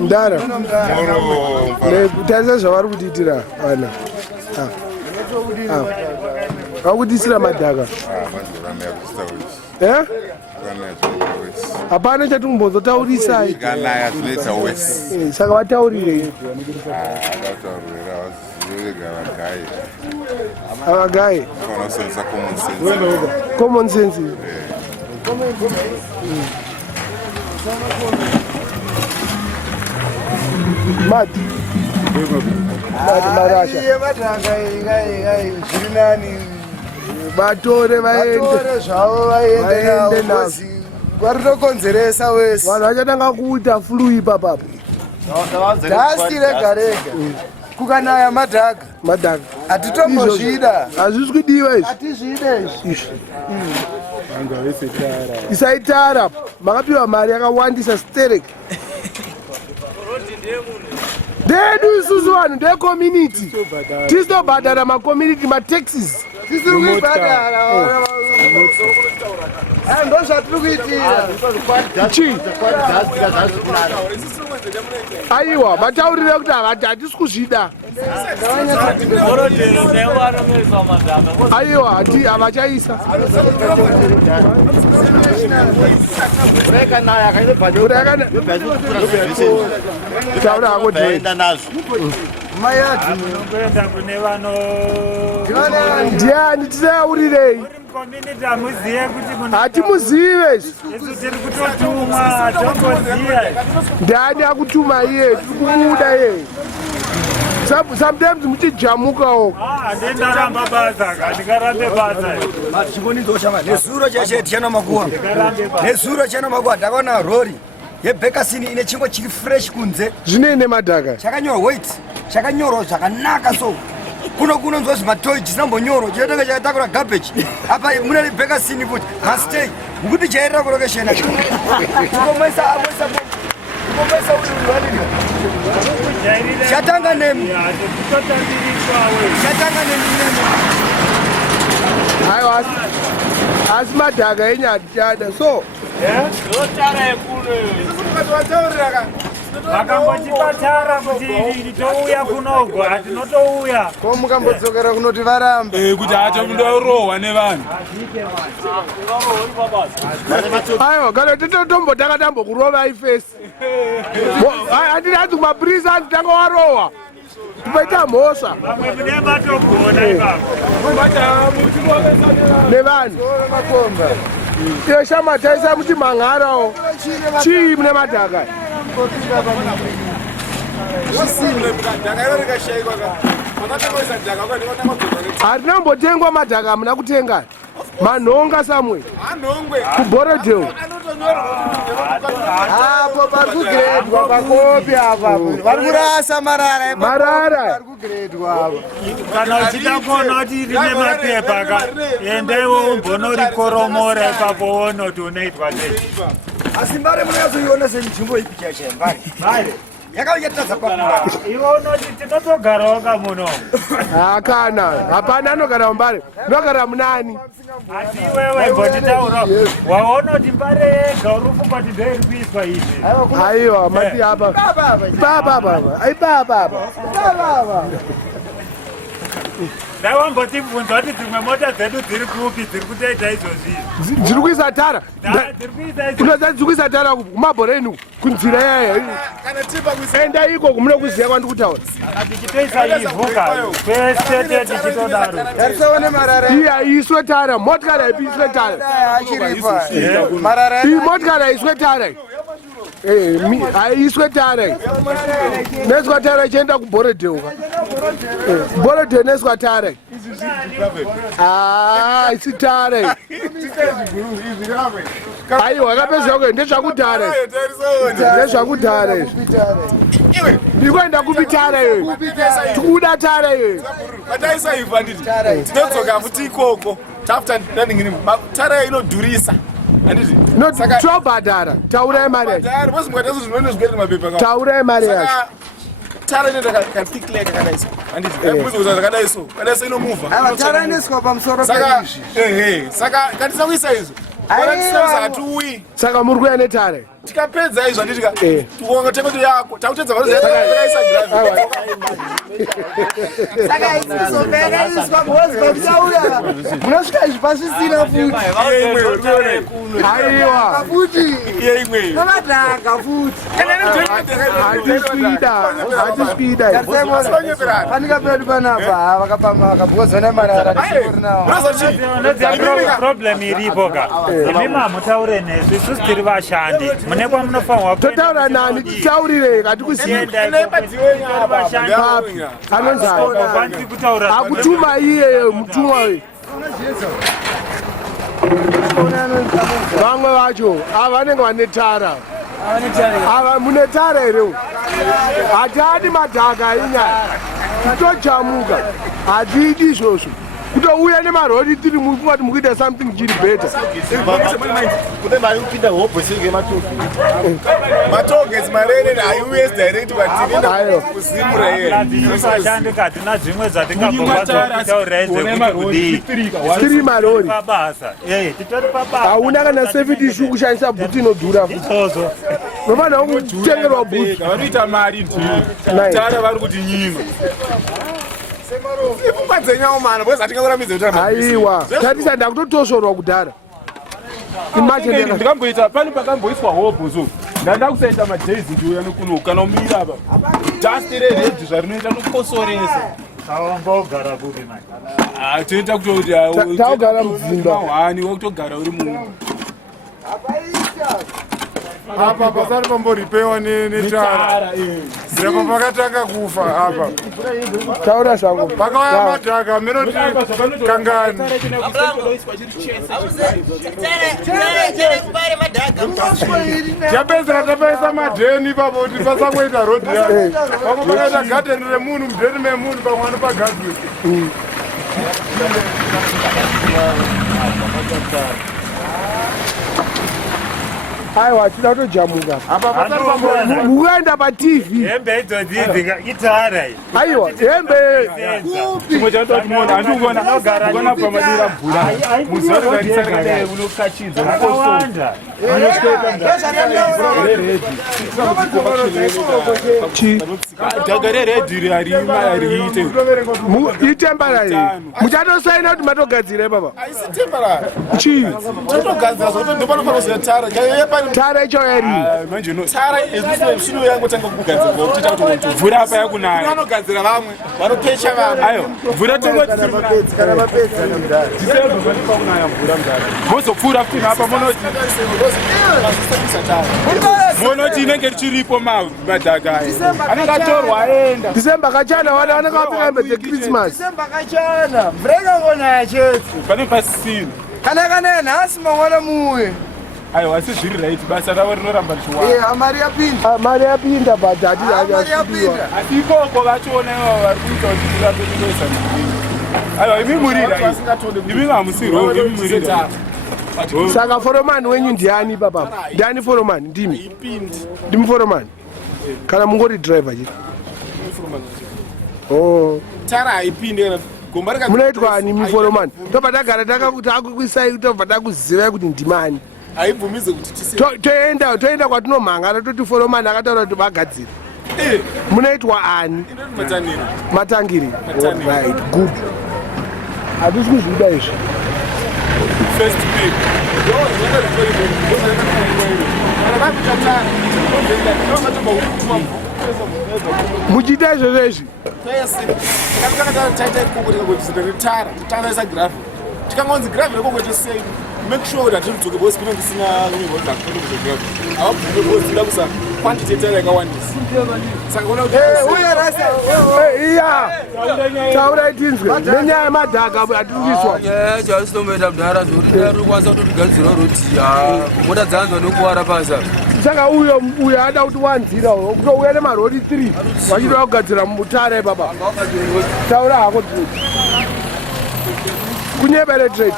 Ndara. Taisa zvavari kutiitira ana. Vakudisira madhaka. Eh? Hapana chatimbozotaurisai. Kanaya tunoita wesi. Saka vataurire. Avagayi. Common sense. Mad. Marasha. Batore vaende nazo. Varitokonzeresa wese. Vanhu vachatanga kuita flu ipapapo. Dhasti rega rega. Kukanaya madhaka. Madhaka. Hatitombozvida. Hazvisi kudiwa izvi. Hatizvida izvi. Isaitara. Makapiwa mari yakawandisa stereki. Dedu isusu vanhu ndecommunity. Tisitobhadhara macommunity mataxes. Tisiri kuibhadhara. Ndo zvatiri kuitira. Chi? Aiwa, vataurire kuti hatisi kuzvida. Aiwa, havachaisa. Taura hako ndiani tisaurirei? Hatimuzive. Ndiani akutuma iye? Tikumuda iye. Sometimes muchijamukawo. Ndaramba basa, ndikarambe basa. Nesuro chachetiana makuwa. Nesuro chana makuwa ndakaona rori yebhekasini ine chingwa chiri fresh kunze. Zvinene madhaka. Chakanyorwa weight. Chakanyorwa zvakanaka so. Kuno nzwa zimatoyi chisambonyoro chinotanga chakatakura garbage. Apa mune bhekasini kuti mastay. Ngokuti chaira ku location. Tikomesa uri. Chatanga nemi. Aiwa. Asi madhaka enyachada so. Vakambochipatara kuti touya kunogwa hatinotouya. Ko mukambodzokera kunoti varambe. Kuti hatomundorohwa nevanhu. Aiwa, kana titotombotanga tambokurovai fesi. Handiri hanzi kumaprisa hanzi tanga warohwa. Tipaita mhosva. Vamwe mune matogona ipapo. Nevanhu. Iyo shama taisa muti manharawo. Chii mune madhaka? Hatinambotengwa madhaka hamuna kutenga. Manhonga samwe. Kuborodheo. Apo vari kugredwa pakopi apa. Vari kurasa marara. Marara. Vari kugredwa apa. Kana uchida kuona kuti rine mapepa ka endewo umbonorikoromora ipapo woona kuti unoitwa sei. Asi Mbare munoyazoiona senzvimbo ipi chaizvo Mbare? Mbare. Yakaunyatadza kwakura. Iwo unoti tinotogarawo kamuno. Hakana. Hapana anogara Mbare. Unogara munani? Asi iwewe mbotitaura. Waona kuti Mbare yega uri kufunga kuti ndoiri kuiswa izvi. Aiwa, mati apa. Baba. Ai baba. Ndawambotibvunza kuti dzimwe mota dzedu dziri kupi dziri kutoita izvozvi. Dziri kuisa tara. Unoziva dziri kuisa tara kumabhoreni kunzira yaya. Enda iko kumune kuziya kwandikutaura. Kana tichitoisa ivhuka kwese tichitodaro. Yarisaone marara. Iyi haiswe tara. Motikari haipiswe tara. Achiripa. Marara. Iyi motikari haiswe tara. Haiswe tara. Neswa tara ichienda kuborodheo. Borodheo neswa tara. Isi tara. Aiwa, akapedza kuti ndezvakudhara. Ndezvakudhara. Ndikuenda kupitara iyo. Tikuda tara iyo. Pataisaiva nditi. Tinodzoka futi ikoko. Tafuta ndandingini tara inodhurisa. No, tobhadhara. Taurai mari yacho. Taurai mari yacho. Tara inoita kafikileka kadaisa. Handiti. Kuzokuza zvakadaiso. Kadaisa inomuvha. Ava tara inoswa pamusoro peizvi. Saka katisa kuisa izvo. Saka muri kuya netare. tikapedza izvo nditika tukonga tekoto yako takutedza varozakaisa gravi saka isizopeka iswa kuhozwa kutaura munosvika izvi pasvisina futi aiwa futi nomadhaka futi hatipida panika pedu panapa vakabhozwa nemarara tiorinawo problem iripo ka imi mamutaure nesu isusu tiri vashandi mune kwamunofanwa totaura nani titaurire akutuma iye mutumwa vamwe vacho ava vanenge vane tara ava mune tara here hatiadi madhaka inyaya titojamuka hatiidi izvozvo kutouya nemarori tiri mungati mukuita something chiri better matogets marere aius direct kwatirienda kuzimura vashandi katina zvimwe zvatingambobazokutauraize tiri marori pabasa titori pabasa hauna kana safety shu kushandisa bhuti inodhura izvozvo nofanira kutengerwa bhuti vanoita mari tara vari kuti nyima ipfungwa dzenyaumana bcause hatingakuramidza aiwa tatisa ndakutotosvorwa kudhara ndikamboita pane pakamboiswa hobhozo ndanda kusaita majezi ndiuya nekuno kana umira apa dasti reredhi zvarinoita nokosoresa aongogara kuti toita kuti taugara mudzimba wani wakutogara uri munhu apa pasari pamboripewa netara ndipo pakatanga kufa apa taura zvangu pakauya madhaka menoti kangani tapedzera tapaisa madheni ipapo kuti pasangoita rodhi yake pamwe pakaita gadheni remunhu mudheni memunhu pamwe anopagadwe aiwa tida kutojamuka mukaenda patv hembe idzodzidzi itara aiwa hembe chimwe chatoti munhu handikuona pamadira mvura muzarukarisakadai unokachidza akawanda dhaga reredhi hariite itembarari muchatosaina kuti matogadzira ipapa aisi tembarari chii totogadzira zvokuti ndopanofanozira tara tara icho yari manje tara zvino yangotanga kugadzirwa kutiita kuti muntu mvura apa yakunaya vanogadzira vamwe vanopecha vamwe ayo mvura tingotisiseoakunaya mvura mudhara mozopfuura futi napa monoti inenge richiripo madhaka anenge atorwa aenda disemba kachana vana vanenge vapfeka hembe dzekrismas disemba kachana mvura ikangonaya chete pane pasisina kana kana nhasi mangwana muwe aiwa asi zviri right basa ravo rinoramba richiwanda mari yapinda mari yapinda but hatiasiiwa asi ikoko vachionaiwa vari kuita kuti tiratotoisa aiwa imi murira imi vamusiro imi murira saka foromani wenyu ndiani papa ndiani foromani ndimi ndimi foromani kana mungori driver chii tara haipinde munoitwa ni muforomani tobva tagara takakwisai tobva takuzivai kuti ndimani haibvumize kuti toenda kwatinomhanga toti foromani akataura kuti vagadzira munoitwa ani matangiri right good hatisi kuzvida izvi muchiita izvozvo izvi tikangonzi gravi rekongoitosei make sure kuti hatirudzoke bosi kunenge kusina avabvumeoda kusa kwantitetaira yakawandisa saka iya taurai tinzwe nenyaya yemadhaka hatirikiswa chaisitomboita mudhara zvokuti tirikwanisa kutotigadzira roti mota dzanzwa nokuwara pasa saka uyo ada kuti wanzira kutouya nemarori 3 vachida kugadzira mutara ipapa taura hako kunyebere trade